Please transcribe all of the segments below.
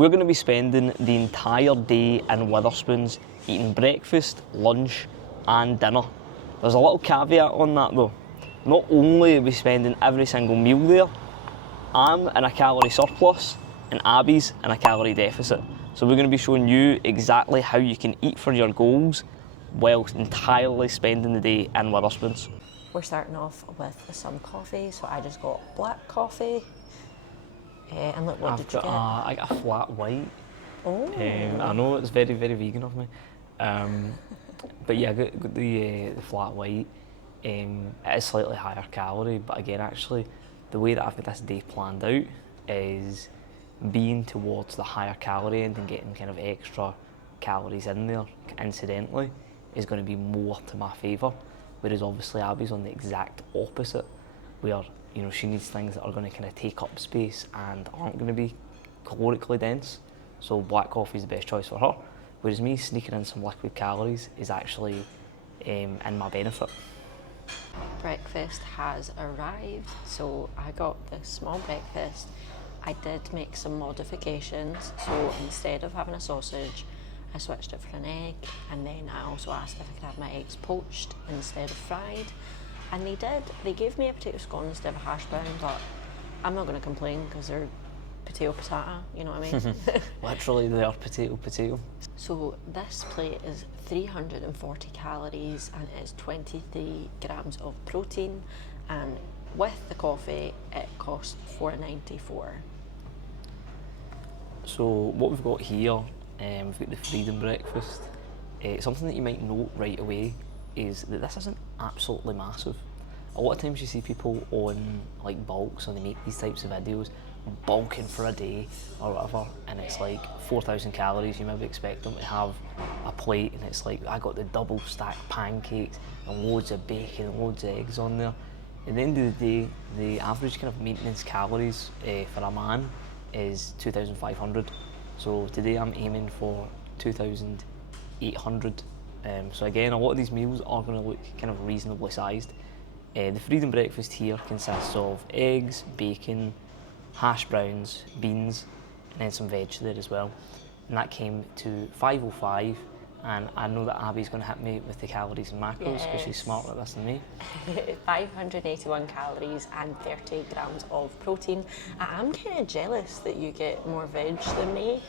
We're going to be spending the entire day in Wetherspoons eating breakfast, lunch and dinner. There's a little caveat on that though. Not only are we spending every single meal there, I'm in a calorie surplus and Abbie's in a calorie deficit. So we're going to be showing you exactly how you can eat for your goals whilst entirely spending the day in Wetherspoons. We're starting off with some coffee, so I just got black coffee. And look, what did you get? I got a flat white. Oh. I know it's very, very vegan of me. But yeah, I got the flat white. It is slightly higher calorie, but again, actually, the way that I've got this day planned out is being towards the higher calorie end and getting kind of extra calories in there, incidentally, is going to be more to my favour. Whereas obviously Abbie's on the exact opposite, where she needs things that are going to kind of take up space and aren't going to be calorically dense. So black coffee is the best choice for her. Whereas me sneaking in some liquid calories is actually in my benefit. Breakfast has arrived, so I got this small breakfast. I did make some modifications, so instead of having a sausage, I switched it for an egg, and then I also asked if I could have my eggs poached instead of fried. And they did. They gave me a potato scone instead of a hash brown, but I'm not going to complain because they're potato patata, you know what I mean? Literally, they are potato. So this plate is 340 calories and it is 23 grams of protein, and with the coffee it costs $4.94. So what we've got here, we've got the Freedom Breakfast. Something that you might note right away is that this isn't absolutely massive. A lot of times you see people on like bulks, or they make these types of videos bulking for a day or whatever, and it's like 4,000 calories. You maybe expect them to have a plate and it's like, I got the double stacked pancakes and loads of bacon and loads of eggs on there. At the end of the day, the average kind of maintenance calories for a man is 2,500. So today I'm aiming for 2,800. So again, a lot of these meals are going to look kind of reasonably sized. The Freedom Breakfast here consists of eggs, bacon, hash browns, beans, and then some veg there as well. And that came to $5.05, and I know that Abbie's going to hit me with the calories and macros because she's smarter at this than me. 581 calories and 30 grams of protein. I'm kind of jealous that you get more veg than me.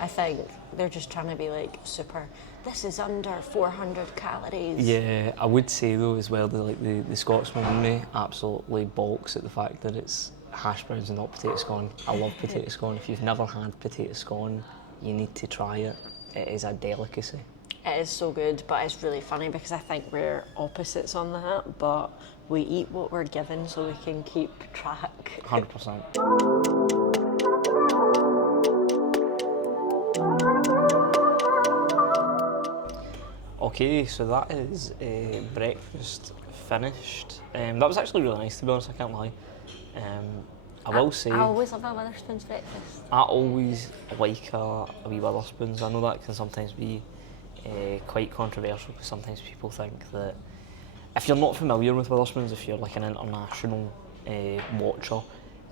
I think they're just trying to be like super, this is under 400 calories. Yeah, I would say though as well that the Scotsman in me absolutely balks at the fact that it's hash browns and not potato scone. I love potato scone. If you've never had potato scone, you need to try it. It is a delicacy. It is so good, but it's really funny because I think we're opposites on that, but we eat what we're given so we can keep track. 100%. Okay, so that is breakfast finished. That was actually really nice, to be honest, I can't lie. I will say, I always love a Wetherspoons breakfast. I always like a wee Wetherspoons. I know that can sometimes be quite controversial because sometimes people think that if you're not familiar with Wetherspoons, if you're like an international watcher,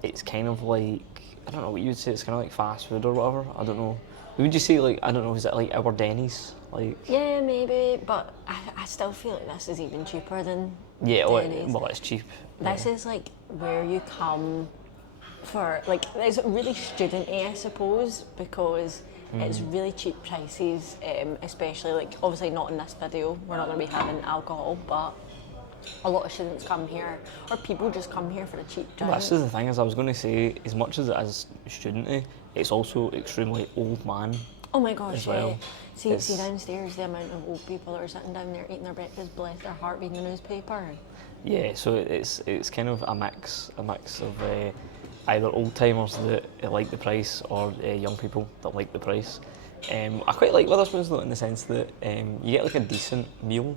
it's kind of like, I don't know what you would say, it's kind of like fast food or whatever, I don't know. Would you say, like, I don't know, is it like our Denny's? Like, yeah, maybe, but I still feel like this is even cheaper than Denny's. Well, it's cheap. This is like where you come for, like, it's really student-y, I suppose, because it's really cheap prices, especially, like, obviously not in this video, we're not going to be having alcohol, but a lot of students come here, or people just come here for a cheap drink. This is the thing, as I was going to say, as much as it is student-y, it's also extremely old man. Oh my gosh, as well. See downstairs the amount of old people that are sitting down there eating their breakfast, bless their heart, reading the newspaper. Yeah, so it's kind of a mix of either old timers that like the price or young people that like the price. I quite like Wetherspoons though, in the sense that you get like a decent meal,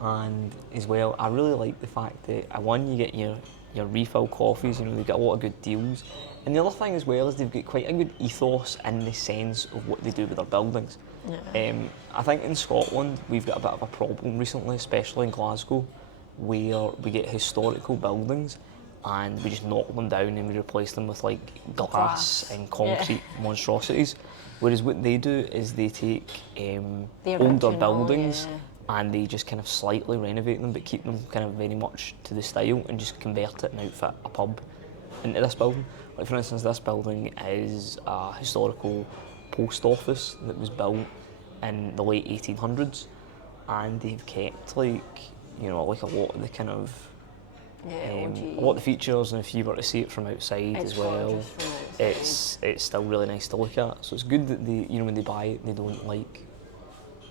and as well I really like the fact that you get your refill coffees, they've got a lot of good deals. And the other thing as well is they've got quite a good ethos in the sense of what they do with their buildings. Yeah. I think in Scotland we've got a bit of a problem recently, especially in Glasgow, where we get historical buildings and we just knock them down and we replace them with like glass and concrete monstrosities. Whereas what they do is they take The older original, buildings and they just kind of slightly renovate them but keep them kind of very much to the style and just convert it and outfit a pub into this building. Like for instance, this building is a historical post office that was built in the late 1800s, and they've kept like, you know, like a lot of the kind of a lot of the features, and if you were to see it from outside as well, it's still really nice to look at. So it's good that they, you know, when they buy it, they don't like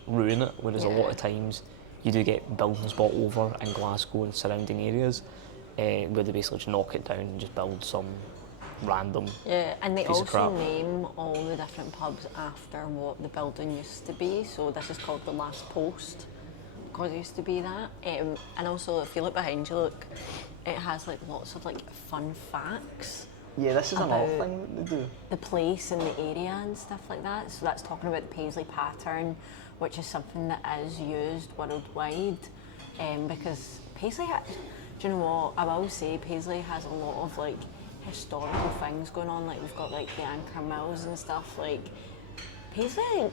ruin it. Whereas a lot of times you do get buildings bought over in Glasgow and surrounding areas, where they basically just knock it down and just build some random and they piece of crap. also name all the different pubs after what the building used to be. So this is called the Last Post because it used to be that. And also, if you look behind you, look, it has like lots of like fun facts. Yeah, this is another thing that they do. The place and the area and stuff like that. So that's talking about the Paisley pattern, which is something that is used worldwide. Because Paisley, do you know what? I will say Paisley has a lot of like historical things going on. Like we've got like the Anchor Mills and stuff. Like Paisley.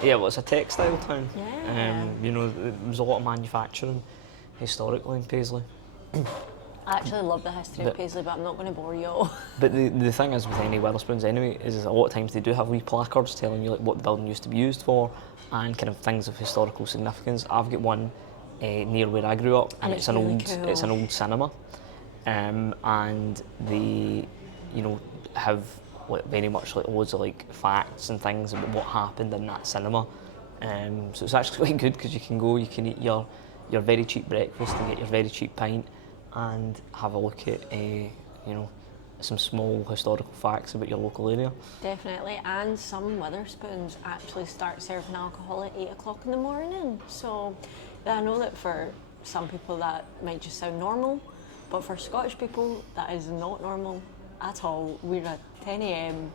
Yeah, well, it's a textile town. Yeah. You know, there's a lot of manufacturing historically in Paisley. I actually love the history of Paisley, but I'm not going to bore you all. But the thing is with any Wetherspoons anyway, is a lot of times they do have wee placards telling you like what the building used to be used for and kind of things of historical significance. I've got one near where I grew up, and it's really an cool. it's an old cinema, and they, you know, have like very much like loads of like facts and things about what happened in that cinema. So it's actually quite good because you can go, you can eat your very cheap breakfast and get your very cheap pint, and have a look at you know, some small historical facts about your local area. Definitely, and some Wetherspoons actually start serving alcohol at 8 o'clock in the morning. So I know that for some people that might just sound normal, but for Scottish people that is not normal at all. We're a 10 a.m.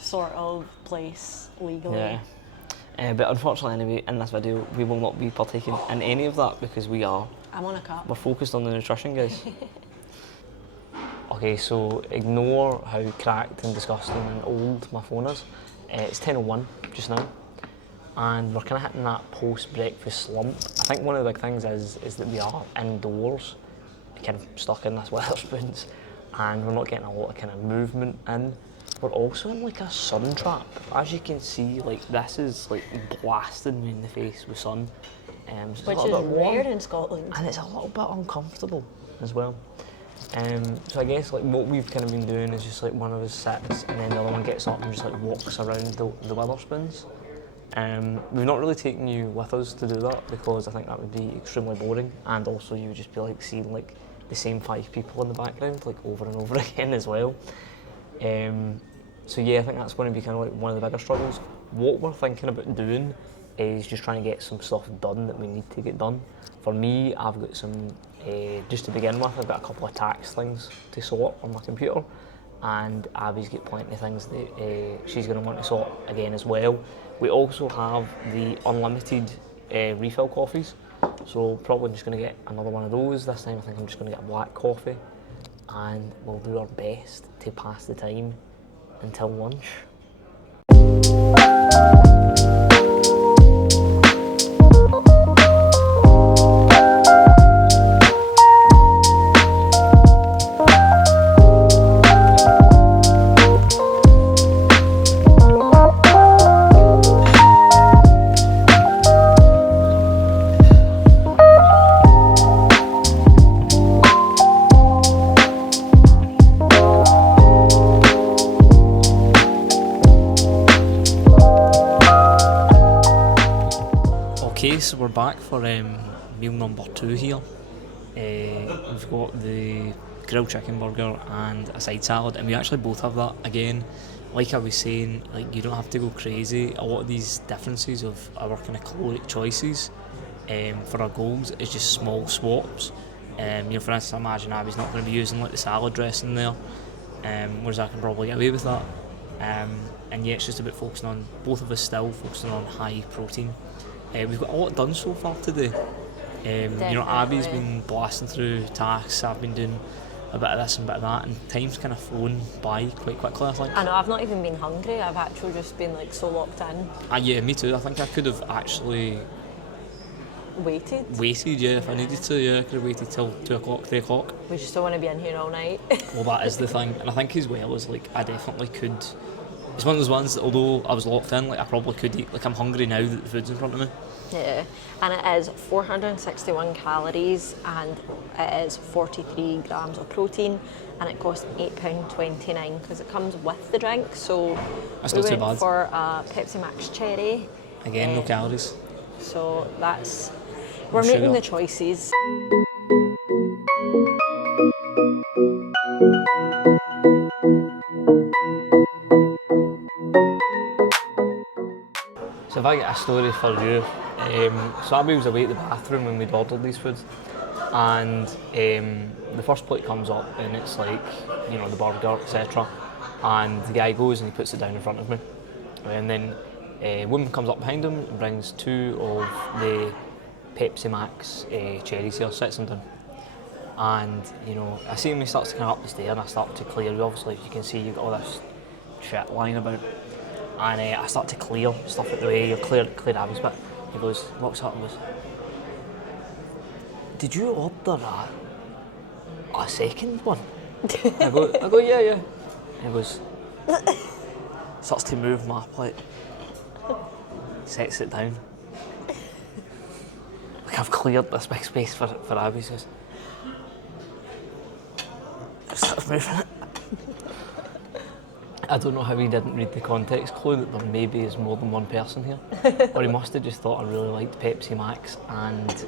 sort of place legally. Yeah. But unfortunately anyway, in this video we will not be partaking in any of that because I'm on a cup. we're focused on the nutrition, guys. Okay, so ignore how cracked and disgusting and old my phone is. It's 10:01 just now, and we're kind of hitting that post-breakfast slump. I think one of the big things is that we are indoors, kind of stuck in this Wetherspoons, and we're not getting a lot of kind of movement in. We're also in like a sun trap. As you can see, like this is like blasting me in the face with sun. So Which is rare in Scotland. and it's a little bit uncomfortable as well. So I guess like what we've kind of been doing is just like one of us sits and then the other one gets up and just like walks around the Wetherspoons. We've not really taken you with us to do that because I think that would be extremely boring, and also you would just be like seeing like the same 5 people in the background like over and over again as well. So yeah, I think that's going to be kind of like one of the bigger struggles. What we're thinking about doing is just trying to get some stuff done that we need to get done. For me, I've got some, just to begin with, I've got a couple of tax things to sort on my computer, and Abbie's got plenty of things that she's going to want to sort again as well. We also have the unlimited refill coffees, so probably just going to get another one of those. This time I think I'm just going to get a black coffee, and we'll do our best to pass the time until lunch. Okay, so we're back for meal number 2 here. We've got the grilled chicken burger and a side salad, and we actually both have that. Again, like I was saying, like you don't have to go crazy. A lot of these differences of our kind of caloric choices for our goals is just small swaps. You know, for instance, I imagine Abbie's not going to be using like the salad dressing there, whereas I can probably get away with that. And yeah, it's just about focusing on, both of us still focusing on high protein. We've got a lot done so far today. You know, Abbie's been blasting through tasks. I've been doing a bit of this and a bit of that, and time's kind of flown by quite quickly, I think. I know, I've not even been hungry, I've actually just been like so locked in. Yeah, me too. I think I could have actually Waited. Yeah, if I needed to, yeah, I could have waited till 2 o'clock, 3 o'clock. We just don't want to be in here all night. Well, that is the thing, and I think as well as like I definitely could. It's one of those ones that although I was locked in, like I probably could eat. Like I'm hungry now that the food's in front of me. Yeah, and it is 461 calories and it is 43 grams of protein and it costs £8.29 because it comes with the drink. So That's we not too went bad. for a Pepsi Max Cherry. Again, no calories. So we're Sugar. making the choices. So if I get a story for you, so Abbie was away at the bathroom when we'd ordered these foods, and the first plate comes up and it's like, you know, the burger, etc. And the guy goes and he puts it down in front of me, and then a woman comes up behind him and brings 2 of the Pepsi Max cherries here, sets them down. And, you know, I see him, he starts to come up the stair and I start to clear. Obviously, as you can see, you've got all this shit lying about. And I start to clear stuff out the way, you clear Abbie's bit. He goes, looks up and goes, "Did you order a second one?" I go, yeah. And he goes, starts to move my plate, sets it down. Like I've cleared this big space for Abbie, he says, starts moving it. I don't know how he didn't read the context clue that there maybe is more than one person here. Or he must have just thought I really liked Pepsi Max and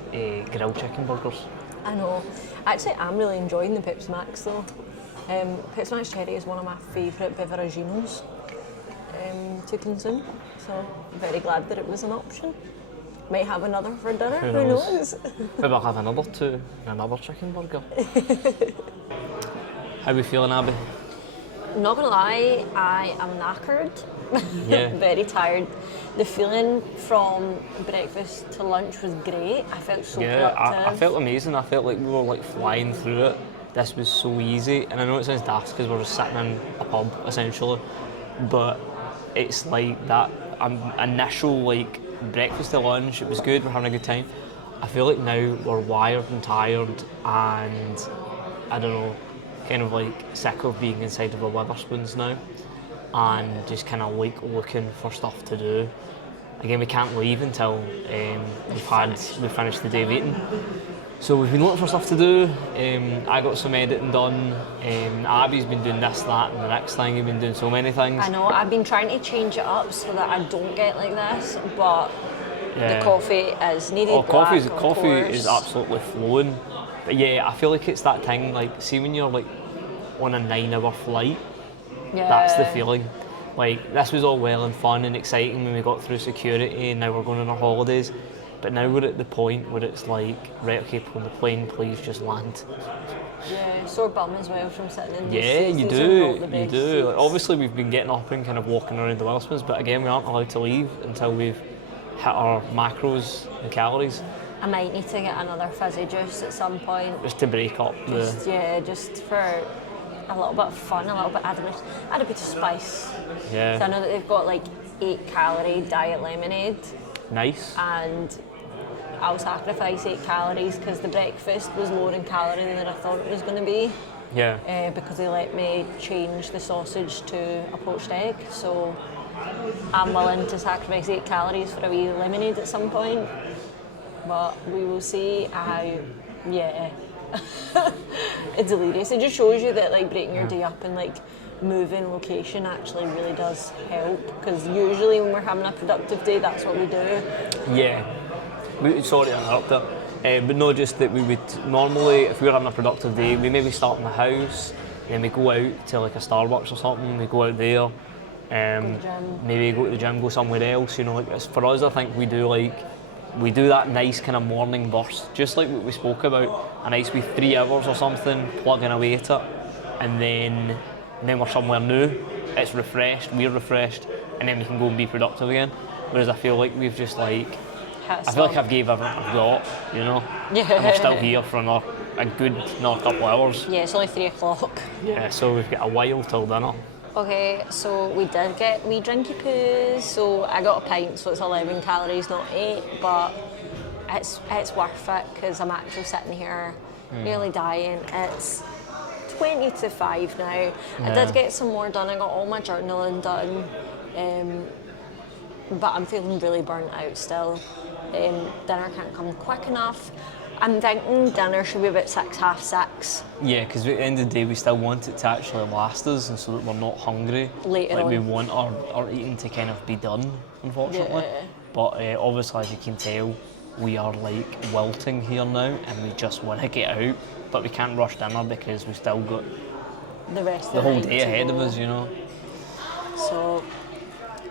grilled chicken burgers. I know. Actually, I'm really enjoying the Pepsi Max though. Pepsi Max Cherry is one of my favourite beveraginos to consume. So I'm very glad that it was an option. Might have another for dinner, who knows? Maybe I'll have another 2 and another chicken burger. How are we feeling, Abbie? Not gonna lie, I am knackered. Yeah. Very tired. The feeling from breakfast to lunch was great. I felt so productive. I felt amazing. I felt like we were like flying through it. This was so easy, and I know it sounds daft because we're just sitting in a pub essentially, but it's like that initial like breakfast to lunch. It was good. We're having a good time. I feel like now we're wired and tired, and I don't know, kind of like sick of being inside of a Wetherspoons now, and just kind of like looking for stuff to do. Again, we can't leave until we've finished the day of eating. So we've been looking for stuff to do. I got some editing done. Abbie's been doing this, that, and the next thing. You've been doing so many things. I know, I've been trying to change it up so that I don't get like this, but the coffee is needed. Oh, coffee is absolutely flowing. But yeah, I feel like it's that thing, like, see when you're like on a 9-hour flight, that's the feeling. Like, this was all well and fun and exciting when we got through security and now we're going on our holidays. But now we're at the point where it's like, right, okay, on the plane, please just land. Yeah, sore bum as well from sitting in these Yeah, seats. you These are do. not the best Like, seats. obviously, we've been getting up and kind of walking around the Wetherspoons, but again, we aren't allowed to leave until we've hit our macros and calories. I might need to get another fizzy juice at some point. Just to break up Just for a little bit of fun, a little bit add a bit of spice. Yeah. So I know that they've got like 8-calorie diet lemonade, Nice. and I'll sacrifice 8 calories because the breakfast was lower in calorie than I thought it was going to be. Yeah. Because they let me change the sausage to a poached egg, so I'm willing to sacrifice 8 calories for a wee lemonade at some point. But we will see how. Yeah. It's hilarious. It just shows you that like breaking your day up and like moving location actually really does help, because usually when we're having a productive day, that's what we do. Yeah. Sorry to interrupt there. But no, just that we would normally, if we were having a productive day, we maybe start in the house, then we go out to like a Starbucks or something, we go out there, maybe go to the gym, go somewhere else, you know, like for us I think we do that nice kind of morning burst, just like what we spoke about, a nice wee 3 hours or something, plugging away at it, and then we're somewhere new, it's refreshed, we're refreshed, and then we can go and be productive again. Whereas I feel like we've just like pissed. I feel like I've gave everything I've got, you know? Yeah. And we're still here for a good couple hours. Yeah, it's only 3 o'clock. Yeah, so we've got a while till dinner. Okay, so we did get wee drinky poos. So I got a pint, so it's 11 calories, not 8, but it's worth it because I'm actually sitting here nearly dying. It's 20 to 5 now. Yeah. I did get some more done. I got all my journaling done, but I'm feeling really burnt out still. Dinner can't come quick enough. I'm thinking dinner should be about 6, half 6. Yeah, because at the end of the day, we still want it to actually last us, and so that we're not hungry. Later we on. want our eating to kind of be done, unfortunately. Yeah. But obviously, as you can tell, we are like wilting here now, and we just want to get out. But we can't rush dinner because we've still got The rest the of the whole night day to ahead of go. us, you know. So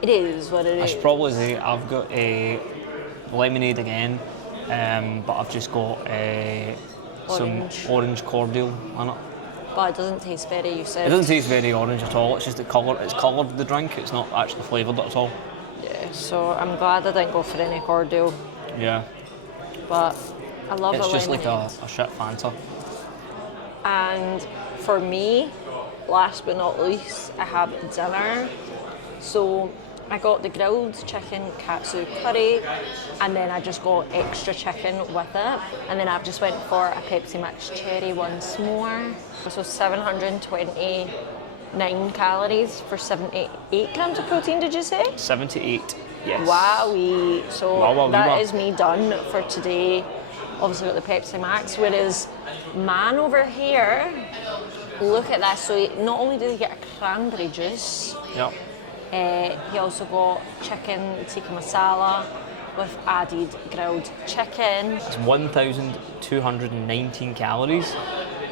it is what it I is. should probably say I've got a lemonade again, but I've just got some orange cordial in it. But it doesn't taste very, you It said. doesn't taste very orange at all. It's just it's coloured the drink. It's not actually flavoured at all. Yeah, so I'm glad I didn't go for any cordial, Yeah, but I love it's a just like lemonade. a shit Fanta. And for me, last but not least, I have dinner. So I got the grilled chicken katsu curry, and then I just got extra chicken with it. And then I've just went for a Pepsi Max cherry once more. So 729 calories for 78 grams of protein, did you say? 78. Yes. Wowie. So Wow, that is me done for today. Obviously got the Pepsi Max, whereas man over here, look at this. So not only did he get a cranberry juice, Yep. he also got chicken tikka masala with added grilled chicken. It's 1,219 calories.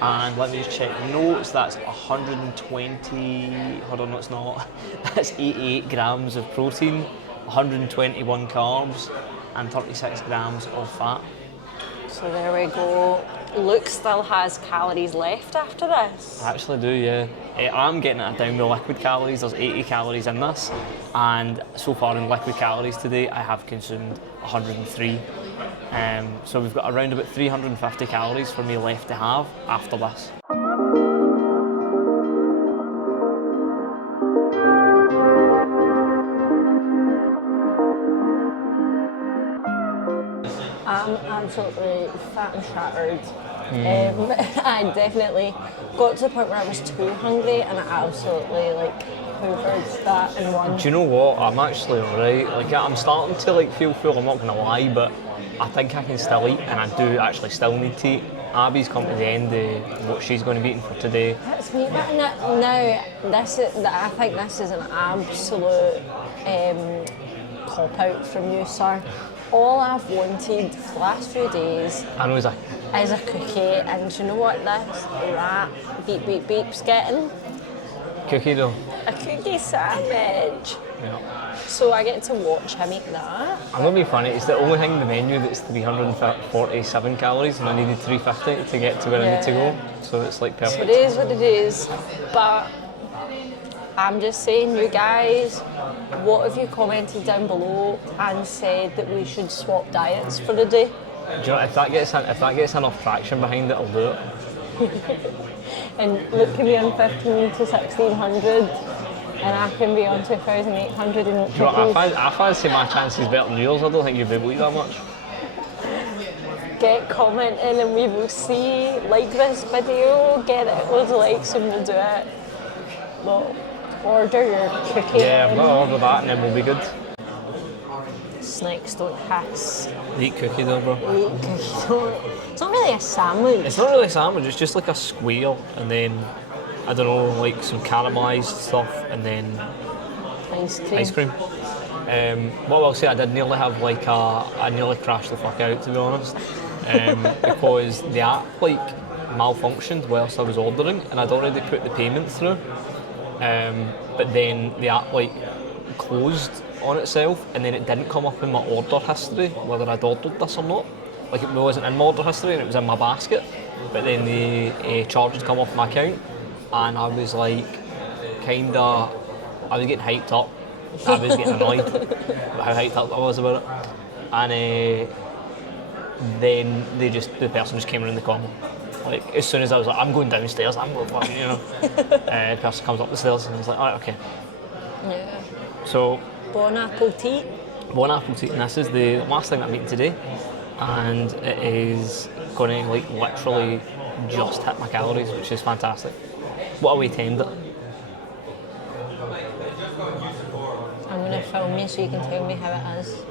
And let me just check notes, that's 120, hold on, no it's not, that's 88 grams of protein, 121 carbs, and 36 grams of fat. So there we go. Luke still has calories left after this. I actually do, yeah. I'm getting it down with liquid calories, there's 80 calories in this, and so far in liquid calories today, I have consumed 103. So we've got around about 350 calories for me left to have after this. I'm absolutely fat and shattered. I definitely got to the point where I was too hungry and I absolutely hoovered that in one. Do you know what? I'm actually alright. I'm starting to feel full. I'm not gonna lie, but I think I can still eat, and I do actually still need to eat. Abbie's come to the end of what she's going to be eating for today. That's me. But now, I think this is an absolute cop out from you, sir. All I've wanted for the last few days I know, is is a cookie, and do you know what this rat beep beep beep's getting? Cookie dough. A cookie sandwich. Yeah. So I get to watch him eat that. I'm gonna be funny. It's the only thing in the menu that's 347 calories, and I needed 350 to get to where I need to go. So it's perfect. It is what it is. But I'm just saying, you guys, what have you commented down below and said that we should swap diets for the day? Do you know, if that gets enough traction behind it, I'll do it. And Luke can be on 15 to 1600, and I can be on 2800 and Do you know, I fancy my chances better than yours. I don't think you'll be able to eat that much. Get commenting and we will see. Like this video, get it loads of likes and we'll do it. Well, order your cookie. Yeah, I'm gonna order that and then we'll be good. Snakes don't hiss. Eat cookie dough, bro. Eat cookie dough. It's not really a sandwich. It's not really a sandwich, it's just like a square, and then, I don't know, some caramelised stuff, and then Ice cream. ice cream. What I'll say, I did nearly have I nearly crashed the fuck out, to be honest, because the app malfunctioned whilst I was ordering, and I'd already put the payment through, but then the app closed on itself, and then it didn't come up in my order history whether I'd ordered this or not. It wasn't in my order history and it was in my basket, but then the charge had come off my account, and I was I was getting hyped up. I was getting annoyed about how hyped up I was about it. and then the person just came around the corner. Like, as soon as I was like, I'm going downstairs, I'm going fucking, the person comes up the stairs and I was like, alright, okay. Yeah. So, Bon appetit. Bon appetit, and this is the last thing I'm eating today, and it is going to like literally just hit my calories, which is fantastic. What a way to end it. I'm going to film you so you can tell me how it is.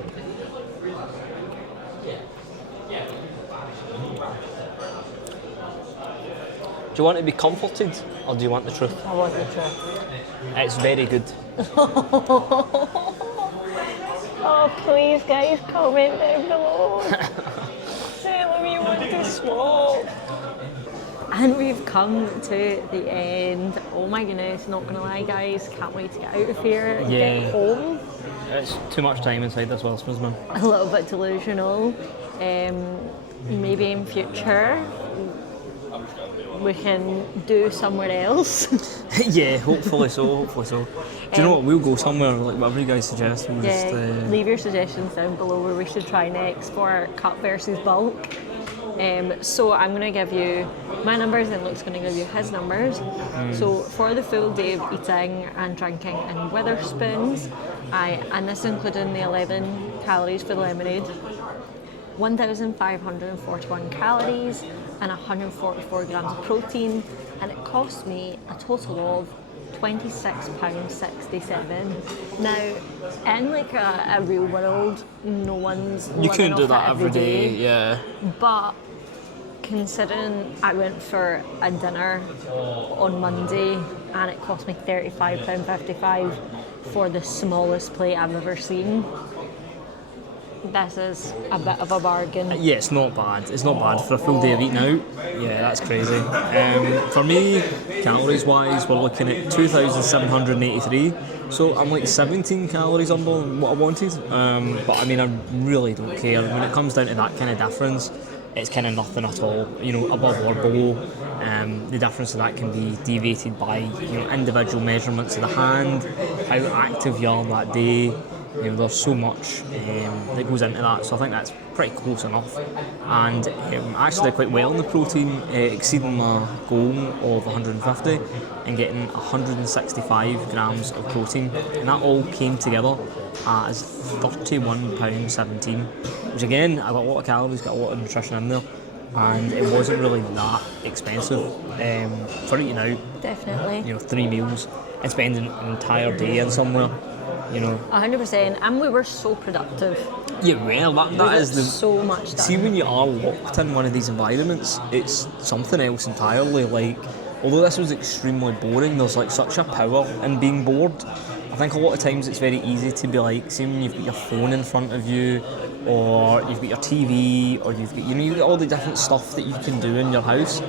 Do you want to be comforted, or do you want the truth? I want the truth. It's very good. Oh, please, guys, comment down below. Tell me you want to swap. And we've come to the end. Oh my goodness, not gonna lie, guys, can't wait to get out of here and get home. It's too much time inside this Wetherspoons, man. A little bit delusional. Maybe in future we can do somewhere else. Yeah, hopefully so. Do you know what? We'll go somewhere, like whatever you guys suggest. We'll leave your suggestions down below where we should try next for cut versus bulk. So I'm going to give you my numbers and Luke's going to give you his numbers. So for the full day of eating and drinking in Wetherspoons, and this including the 11 calories for the lemonade, 1,541 calories and 144 grams of protein, and it cost me a total of £26.67. Now, in like a real world, no one's you couldn't do that every day. Yeah. But considering I went for a dinner on Monday and it cost me £35.55 for the smallest plate I've ever seen, this is a bit of a bargain. Yeah, it's not bad. It's not bad for a full day of eating out. Yeah, that's crazy. For me, calories wise, we're looking at 2,783. So I'm like 17 calories under what I wanted. But I mean, I really don't care. When it comes down to that kind of difference, it's kind of nothing at all. Above or below. The difference of that can be deviated by individual measurements of the hand, how active you are that day. There's so much that goes into that, so I think that's pretty close enough. And actually quite well in the protein, exceeding my goal of 150 and getting 165 grams of protein, and that all came together as £31.17, which again, I got a lot of calories, got a lot of nutrition in there, and it wasn't really that expensive for eating out. Definitely. 3 meals and spending an entire day in somewhere. 100%, and we were so productive. Yeah, well, that is so much done. See, when you are locked in one of these environments, it's something else entirely. Like, although this was extremely boring, there's like such a power in being bored. I think a lot of times it's very easy to be like, see when you've got your phone in front of you, or you've got your TV, or you've got all the different stuff that you can do in your house.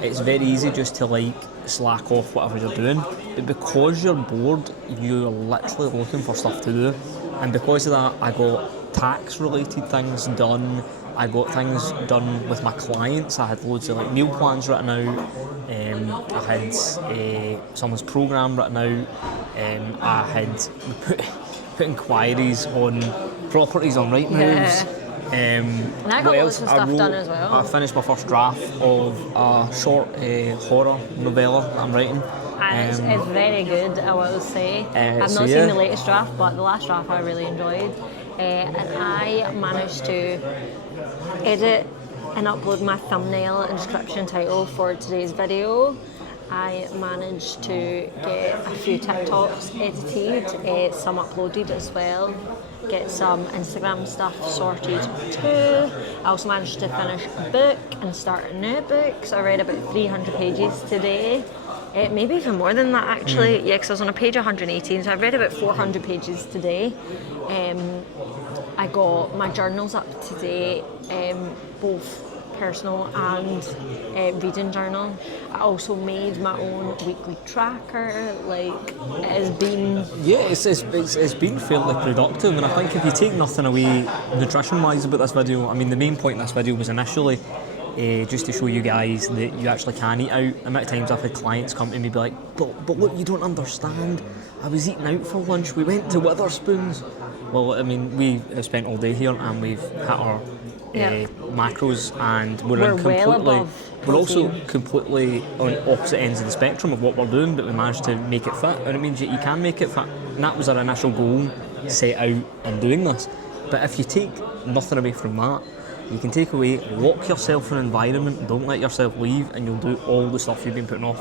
It's very easy just to like slack off whatever you're doing. But because you're bored, you're literally looking for stuff to do. And because of that, I got tax-related things done. I got things done with my clients. I had loads of like meal plans written out. I had someone's programme written out. I had put inquiries on properties on Rightmoves. And I got loads of stuff done as well. I finished my first draft of a short horror novella that I'm writing. And it's very good, I will say. I've not seen the latest draft, but the last draft I really enjoyed. And I managed to edit and upload my thumbnail and description title for today's video. I managed to get a few TikToks edited, some uploaded as well, get some Instagram stuff sorted too. I also managed to finish a book and start a new book, so I read about 300 pages today. Maybe even more than that actually, yeah, because I was on a page 118, so I read about 400 pages today. I got my journals up today, both personal and reading journal. I also made my own weekly tracker. Like, it has been... Yeah, it's been fairly productive, and I think if you take nothing away nutrition-wise about this video, I mean, the main point in this video was initially just to show you guys that you actually can eat out. The amount of times I've had clients come to me be like, but look, you don't understand. I was eating out for lunch. We went to Wetherspoons. Well, I mean, we have spent all day here and we've hit our Yeah. macros, and we're We're in well completely. above We're also protein. completely on opposite ends of the spectrum of what we're doing, but we managed to make it fit, and it means that you can make it fit. And that was our initial goal set out in doing this. But if you take nothing away from that, you can take away, lock yourself in an environment, don't let yourself leave, and you'll do all the stuff you've been putting off.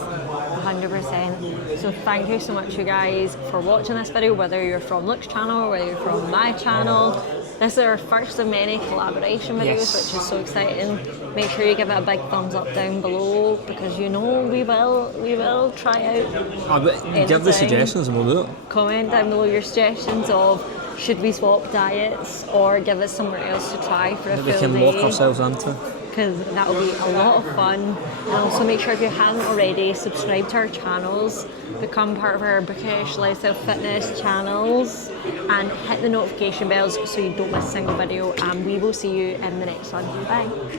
100%. So thank you so much, you guys, for watching this video, whether you're from Luke's channel or whether you're from my channel. This is our first of many collaboration videos, Yes. which is so exciting. Make sure you give it a big thumbs up down below, because you know we will try out. Give the Anything. suggestions and we'll do it. Comment down below your suggestions of should we swap diets or give us somewhere else to try for a That we full can day. lock ourselves into. Because that will be a lot of fun. And also make sure, if you haven't already, subscribe to our channels, become part of our British Lifestyle Fitness channels, and hit the notification bells so you don't miss a single video. And we will see you in the next one. Bye.